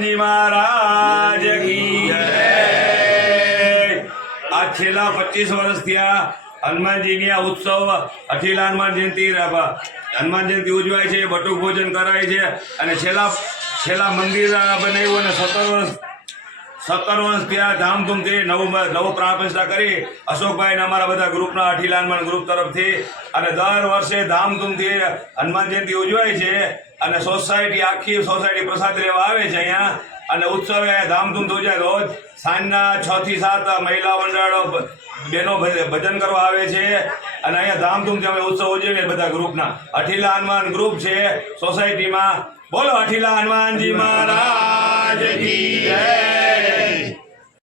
હનુમાનજી મહારાજ કી જય। આ છેલ્લા 25 વર્ષથી આ હનુમાનજીની આ ઉત્સવ અખિલ હનુમાન જયંતિ ઉજવાય છે, બટુક ભોજન કરાય છે અને છેલ્લા મંદિર બનાવ્યું અને 17 વર્ષ ત્યાં ધામધૂમથી નવું પ્રાણ પ્રતિષ્ઠા કરી અશોકભાઈ અમારા બધા ગ્રુપના અખિલ હનુમાન ગ્રુપ તરફથી અને દર વર્ષે ધામધૂમથી હનુમાન જયંતિ ઉજવાય છે અને આખી સોસાયટી પ્રસાદ લેવા આવે છે અહીંયા અને ઉત્સવ ધામધૂમથી ઉજવાય। રોજ સાંજના 6 થી 7 મહિલા મંડળો બહેનો ભજન કરવા આવે છે અને અહીંયા ધામધૂમથી અમે ઉત્સવ ઉજવીએ બધા ગ્રુપના અખિલ હનુમાન ગ્રુપ છે સોસાયટીમાં। બોલો અખિલ હનુમાનજી મહારાજ કી જય।